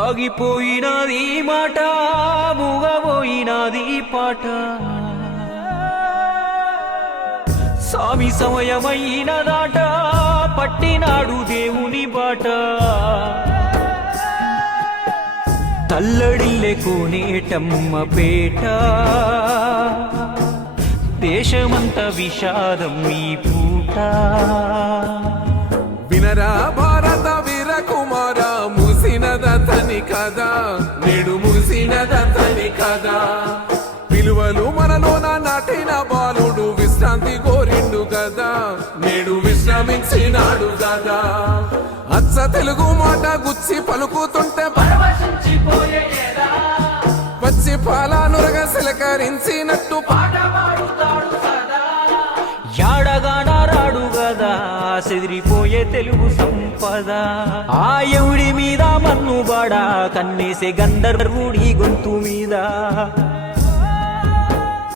ఆగిపోయినది మాట, మూగబోయినది పాట. సామి సమయమైనదాట, పట్టినాడు దేవుని బాట. తల్లడిల్లె కోనేటమ్మ పేట, దేశమంత విషాదం ఈ పూట. వినరా భారత వీర కుమార, ముసినదతని కదా, నేడు ముసినదతని కదా. విలువలు మనలోన నాటిన బాలుడు విశ్రాంతి కోరిండు కదా, నేడు విశ్రమించినాడు కదా. అచ్చ తెలుగు మాట గుచ్చి పలుకుతుంటే పచ్చి పాలానురగ సిలకరించినట్టు పాట పాడుతాడు కదా. యాడగానా రాడు గదా చెదిరిపోయే తెలుగు సంపద. ఆ ఎవడి మీద మన్నుబాడా కన్నేసే గంధర్వుడి గొంతు మీద.